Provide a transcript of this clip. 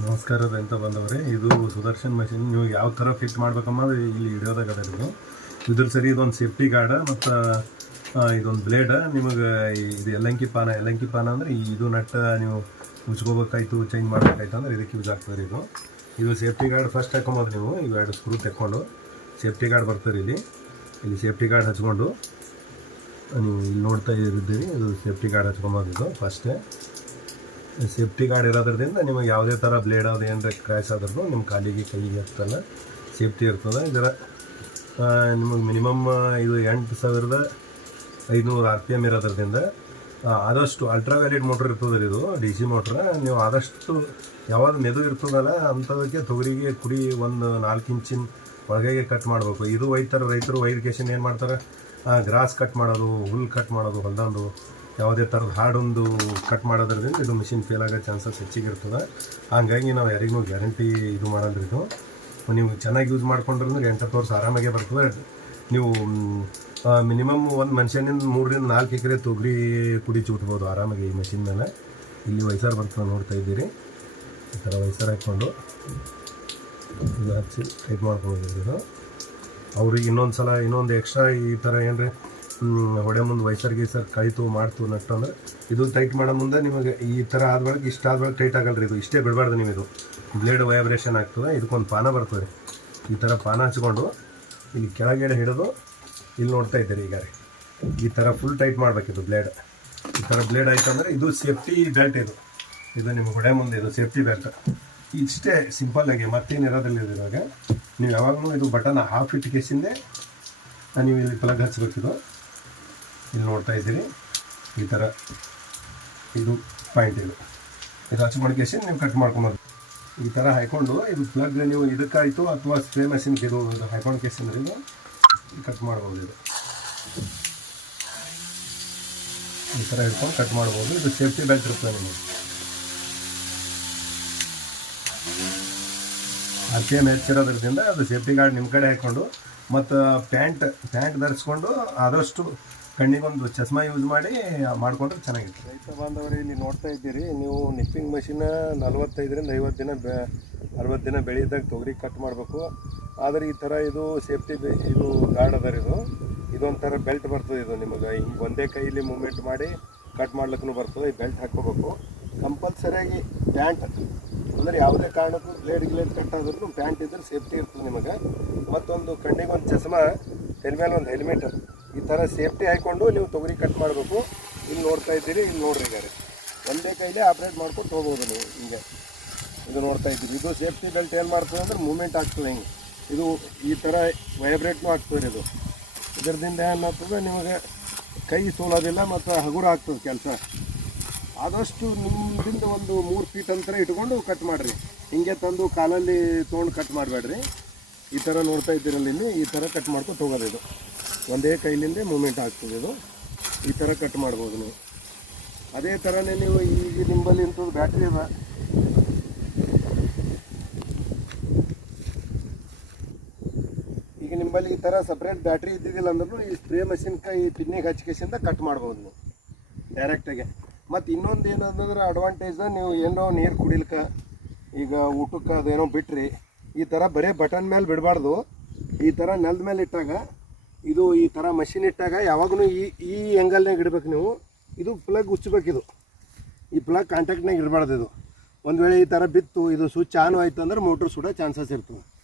ನಮಸ್ಕಾರ ರೈತ ಬಂದವ್ರೆ. ಇದು ಸುದರ್ಶನ್ ಮೆಷಿನ್. ನೀವು ಯಾವ ಥರ ಫಿಟ್ ಮಾಡ್ಬೇಕಮ್ಮ ಇಲ್ಲಿ ಹಿಡಿಯೋದಾಗ ಅದ ಇದು ಇದ್ರ ಸರಿ ಇದೊಂದು ಸೇಫ್ಟಿ ಗಾರ್ಡ, ಮತ್ತು ಇದೊಂದು ಬ್ಲೇಡ, ನಿಮಗೆ ಇದು ಎಲ್ಲಂಕಿ ಪಾನ. ಎಲ್ಲಂಕಿ ಪಾನ ಅಂದರೆ ಇದು ನಟ್ಟ ನೀವು ಮುಚ್ಕೋಬೇಕಾಯ್ತು, ಚೇಂಜ್ ಮಾಡಬೇಕಾಯ್ತು ಅಂದ್ರೆ ಇದಕ್ಕೆ ಯೂಸ್ ಆಗ್ತದೆ ಇದು. ಇದು ಸೇಫ್ಟಿ ಗಾರ್ಡ್ ಫಸ್ಟ್ ಹಾಕೊಂಬೋದು ನೀವು ಇವು ಎರಡು ಸ್ಕ್ರೂ ತೆಕ್ಕೊಂಡು ಸೇಫ್ಟಿ ಗಾರ್ಡ್ ಬರ್ತದೆ ಇಲ್ಲಿ. ಇಲ್ಲಿ ಸೇಫ್ಟಿ ಗಾರ್ಡ್ ಹಚ್ಕೊಂಡು ನೀವು ಇಲ್ಲಿ ನೋಡ್ತಾ ಇದ್ದೀರಿ. ಇದು ಸೇಫ್ಟಿ ಗಾರ್ಡ್ ಹಚ್ಕೊಂಬೋದು ಇದು ಫಸ್ಟೇ. ಸೇಫ್ಟಿ ಗಾರ್ಡ್ ಇರೋದ್ರಿಂದ ನಿಮಗೆ ಯಾವುದೇ ಥರ ಬ್ಲೇಡ್ ಅದು ಏನಾರ ಕ್ರ್ಯಾಶ್ ಆದ್ರೂ ನಿಮ್ಮ ಕಾಲಿಗೆ, ಕೈಗೆ ಹತ್ತಲ್ಲ ಸೇಫ್ಟಿ ಇರ್ತದೆ. ಇದರ ನಿಮಗೆ ಮಿನಿಮಮ್ ಇದು ಎಂಟು ಸಾವಿರದ ಐದುನೂರು ಆರ್ ಪಿ ಎಂ ಇರೋದ್ರಿಂದ ಆದಷ್ಟು ಅಲ್ಟ್ರಾ ವ್ಯಾಲಿಡ್ ಮೋಟ್ರ್ ಇರ್ತದೆ ಇದು ಡಿ ಸಿ ಮೋಟ್ರ್ ನೀವು ಆದಷ್ಟು ಯಾವಾಗ ಮೆದು ಇರ್ತದಲ್ಲ ಅಂಥದಕ್ಕೆ ತೊಗರಿಗೆ ಕುಡಿ ಒಂದು ನಾಲ್ಕು ಇಂಚಿನ ಒಳಗೆ ಕಟ್ ಮಾಡಬೇಕು. ಇದು ಒಯ್ತಾರೆ ರೈತರು ವೈರ್ಕೇಶನ್ ಏನು ಮಾಡ್ತಾರೆ? ಗ್ರಾಸ್ ಕಟ್ ಮಾಡೋದು, ಹುಲ್ ಕಟ್ ಮಾಡೋದು, ಹೊಲ್ದಂದು. ಯಾವುದೇ ಥರದ ಹಾಡೊಂದು ಕಟ್ ಮಾಡೋದ್ರಿಂದ ಇದು ಮಿಷಿನ್ ಫೇಲ್ ಆಗೋ ಚಾನ್ಸಸ್ ಹೆಚ್ಚಿಗೆ ಇರ್ತದೆ ಹಾಗಾಗಿ ನಾವು ಯಾರಿಗೂ ಗ್ಯಾರಂಟಿ ಇದು ಮಾಡಲ್ರಿ ಇದು. ನೀವು ಚೆನ್ನಾಗಿ ಯೂಸ್ ಮಾಡ್ಕೊಂಡ್ರೆ ಎಂಟು ಹತ್ತು ವರ್ಷ ಆರಾಮಾಗೆ ಬರ್ತದೆ. ನೀವು ಮಿನಿಮಮ್ ಒಂದು ಮನುಷ್ಯನಿಂದ ಮೂರರಿಂದ ನಾಲ್ಕು ಎಕರೆ ತೊಗರಿ ಕುಡಿ ಚೂಟ್ಬೋದು ಆರಾಮಾಗಿ ಈ ಮಷಿನ್ ಮೇಲೆ ಇಲ್ಲಿ ವಯಸ್ಸಾರು ಬರ್ತದೆ ನೋಡ್ತಾ ಇದ್ದೀರಿ. ಈ ಥರ ವಯಸ್ಸಾರು ಹಾಕ್ಕೊಂಡು ಇದು ಹಚ್ಚಿ ಟೈಪ್ ಅವ್ರಿಗೆ ಇನ್ನೊಂದು ಸಲ ಇನ್ನೊಂದು ಎಕ್ಸ್ಟ್ರಾ ಈ ಥರ ಏನ್ರಿ? ಹೊಡೆ ಮುಂದೆ ವೈಸರ್ ಗೀಸರ್ ಕಳಿತು ಮಾಡ್ತು ನಟ್ಟು ಅಂದ್ರೆ ಇದು ಟೈಟ್ ಮಾಡೋ ಮುಂದೆ ನಿಮಗೆ ಈ ಥರ ಆದ್ಬಳಕ್ಕೆ ಇಷ್ಟ ಆದ್ಬಳಕ್ಕೆ ಬಳಿಕ ಟೈಟ್ ಆಗಲ್ರಿ ಇದು. ಇಷ್ಟೇ ಬಿಡಬಾರ್ದು ನೀವು ಬ್ಲೇಡ್ ವೈಬ್ರೇಷನ್ ಆಗ್ತದೆ, ಇದಕ್ಕೊಂದು ಪಾನ ಬರ್ತದೆ ಈ ಥರ ಪಾನ ಹಚ್ಕೊಂಡು ಇಲ್ಲಿ ಕೆಳಗೆಡೆ ಹಿಡಿದು ಇಲ್ಲಿ ನೋಡ್ತಾ ಇದ್ದೀರಿ ಈಗ ಈ ಥರ ಫುಲ್ ಟೈಟ್ ಮಾಡಬೇಕಿದು ಬ್ಲೇಡ್ ಈ ಥರ ಬ್ಲೇಡ್ ಆಯ್ತು ಅಂದರೆ ಇದು ಸೇಫ್ಟಿ ಬೆಲ್ಟ್ ಇದು. ಇದು ನಿಮ್ಗೆ ಹೊಡೆ ಮುಂದೆ ಇದು ಸೇಫ್ಟಿ ಬೆಲ್ಟ್ ಇಷ್ಟೇ ಸಿಂಪಲ್ ಆಗಿ ಮತ್ತೇನು ಇರೋದಿಲ್ಲ ಇದ್ರಾಗ. ನೀವು ಯಾವಾಗಲೂ ಇದು ಬಟನ್ ಹಾಫ್ ಇಟ್ಕೇಸಿಂದೇ ನೀವು ಇಲ್ಲಿ ಪ್ಲಗ್ ಹಚ್ಬೇಕಿದು ಇಲ್ಲಿ ನೋಡ್ತಾ ಇದ್ದೀರಿ. ಈ ಥರ ಇದು ಪಾಯಿಂಟ್ ಇದು. ಇದು ಹಚ್ಕೊಂಡು ಕೇಸಿ ನೀವು ಕಟ್ ಮಾಡ್ಕೊಬೋದು ಈ ಥರ ಹಾಕೊಂಡು ಇದು ಪ್ಲಗ್ ನೀವು ಇದಕ್ಕಾಯಿತು ಅಥವಾ ಸ್ಪ್ರೇ ಮೆಷಿನ್ಗೆ ಇದು ಇದು ಹಾಕೊಂಡು ಇದು ಕಟ್ ಮಾಡ್ಬೋದು ಇದು. ಈ ಥರ ಇಟ್ಕೊಂಡು ಕಟ್ ಮಾಡ್ಬೋದು. ಇದು ಸೇಫ್ಟಿ ಬೆಲ್ಟ್ ಇರುತ್ತೆ ನಿಮಗೆ. ಆರ್ ಹೆಚ್ಚಿರೋದ್ರಿಂದ ಅದು ಸೇಫ್ಟಿ ಗಾರ್ಡ್ ನಿಮ್ಮ ಕಡೆ ಹಾಕ್ಕೊಂಡು ಮತ್ತು ಪ್ಯಾಂಟ್ ಪ್ಯಾಂಟ್ ಧರಿಸ್ಕೊಂಡು ಆದಷ್ಟು ಕಣ್ಣಿಗೊಂದು ಚಸ್ಮಾ ಯೂಸ್ ಮಾಡಿ ಮಾಡ್ಕೊಂಡ್ರೆ ಚೆನ್ನಾಗಿತ್ತು ರೈತ ಬಾಂಧವರು, ಇಲ್ಲಿ ನೋಡ್ತಾ ಇದ್ದೀರಿ, ನೀವು ನಿಪ್ಪಿಂಗ್ ಮಷಿನ್ ನಲವತ್ತೈದರಿಂದ ಐವತ್ತು ದಿನ ಬೆ, ಅರವತ್ತು ದಿನ ಬೆಳೆಯಿದ್ದಾಗ ತೊಗರಿ ಕಟ್ ಮಾಡಬೇಕು. ಆದರೆ ಈ ಥರ ಇದು ಸೇಫ್ಟಿ ಇದು ಗಾರ್ಡ್ ಅದ ರೀ ಇದು. ಇದೊಂಥರ ಬೆಲ್ಟ್ ಬರ್ತದೆ ಇದು ನಿಮಗೆ. ಹಿಂಗೆ ಒಂದೇ ಕೈಯಲ್ಲಿ ಮೂಮೆಂಟ್ ಮಾಡಿ ಕಟ್ ಮಾಡ್ಲಿಕ್ಕೂ ಬರ್ತದೆ, ಈ ಬೆಲ್ಟ್ ಹಾಕ್ಕೋಬೇಕು. ಕಂಪಲ್ಸರಿಯಾಗಿ ಪ್ಯಾಂಟ್, ಅಂದರೆ ಯಾವುದೇ ಕಾರಣಕ್ಕೂ ಬ್ಲೇಡ್ ಗ್ಲೇಡ್ ಕಟ್ ಆದ್ರೂ ಪ್ಯಾಂಟ್ ಇದ್ರೆ ಸೇಫ್ಟಿ ಇರ್ತದೆ ನಿಮಗೆ. ಮತ್ತೊಂದು ಕಣ್ಣಿಗೆ ಒಂದು ಚಸ್ಮಾ ಮೇಲೆ ಒಂದು ಹೆಲ್ಮೆಟ್ ಈ ಥರ ಸೇಫ್ಟಿ ಹಾಕ್ಕೊಂಡು ನೀವು ತೊಗರಿ ಕಟ್ ಮಾಡಬೇಕು. ಇಲ್ಲಿ ನೋಡ್ತಾ ಇದ್ದೀರಿ, ಇಲ್ಲಿ ನೋಡ್ರಿ ಗಾರೆ ಒಂದೇ ಕೈಲೇ ಆಪ್ರೇಟ್ ಮಾಡ್ಕೊಂಡು ಹೋಗ್ಬೋದು ನೀವು ಹಿಂಗೆ. ಇದು ನೋಡ್ತಾ ಇದ್ದೀರಿ. ಇದು ಸೇಫ್ಟಿ ಬೆಲ್ಟ್ ಏನು ಮಾಡ್ತದೆ ಅಂದ್ರೆ ಮೂಮೆಂಟ್ ಆಗ್ತದೆ ಹಿಂಗೆ. ಇದು ಈ ಥರ ವೈಬ್ರೇಟ್ನೂ ಆಗ್ತದೆ ಇದು. ಇದರದಿಂದ ಏನಾಗ್ತದೆ, ನಿಮಗೆ ಕೈ ಸೋಲೋದಿಲ್ಲ ಮತ್ತು ಹಗುರ ಆಗ್ತದೆ ಕೆಲಸ. ಆದಷ್ಟು ನಿಮ್ಮಿಂದ ಒಂದು ಮೂರು ಫೀಟ್ ಅಂತರ ಇಟ್ಕೊಂಡು ಕಟ್ ಮಾಡಿರಿ. ಹಿಂಗೆ ತಂದು ಕಾಲಲ್ಲಿ ತೊಗೊಂಡು ಕಟ್ ಮಾಡಬೇಡ್ರಿ. ಈ ಥರ ನೋಡ್ತಾ ಇದ್ದೀರಲ್ಲಿ ಈ ಥರ ಕಟ್ ಮಾಡ್ಕೊಂಡು ಹೋಗೋದು ಇದು. ಒಂದೇ ಕೈಲಿಂದ ಮೂಮೆಂಟ್ ಆಗ್ತದೆ ಇದು. ಈ ಥರ ಕಟ್ ಮಾಡ್ಬೋದು ನೀವು. ಅದೇ ಥರನೇ ನೀವು ಈಗ ನಿಂಬಲ್ಲಿ ಇಂಥದ್ದು ಬ್ಯಾಟ್ರಿ ಅದ. ಈಗ ನಿಂಬಲ್ಲಿ ಈ ಥರ ಸಪ್ರೇಟ್ ಬ್ಯಾಟ್ರಿ ಇದ್ದಿದ್ದಿಲ್ಲ ಅಂದ್ರೂ ಈ ಸ್ಪ್ರೇ ಮಷಿನ್ ಕೈ ಪಿನ್ನಿಗೆ ಹಚ್ಕೇಸಿಂದ ಕಟ್ ಮಾಡ್ಬೋದು ನೀವು. ಡೈರೆಕ್ಟಾಗೆ ಮತ್ತು ಇನ್ನೊಂದು ಏನಂದ್ರೆ ಅಡ್ವಾಂಟೇಜ್ ನೀವು ಏನೋ ನೀರು ಕುಡಿಲಿಕ್ಕೆ, ಈಗ ಊಟಕ್ಕೆ ಅದೇನೋ ಬಿಟ್ರಿ, ಈ ಥರ ಬರೀ ಬಟನ್ ಮೇಲೆ ಬಿಡಬಾರ್ದು. ಈ ಥರ ನೆಲದ ಮೇಲೆ ಇಟ್ಟಾಗ ಇದು ಈ ಥರ ಮಷಿನ್ ಇಟ್ಟಾಗ ಯಾವಾಗೂ ಈ ಈ ಎಂಗಲ್ನಾಗ ಇಡಬೇಕು ನೀವು. ಇದು ಪ್ಲಗ್ ಇದು. ಈ ಪ್ಲಗ್ ಕಾಂಟ್ಯಾಕ್ಟ್ನಾಗ ಇಡಬಾರ್ದು ಇದು. ಒಂದು ವೇಳೆ ಈ ಥರ ಬಿತ್ತು, ಇದು ಸ್ವಿಚ್ ಆನ್ ಆಯ್ತು ಅಂದ್ರೆ ಮೋಟ್ರ್ ಸುಡೋ ಚಾನ್ಸಸ್ ಇರ್ತದೆ.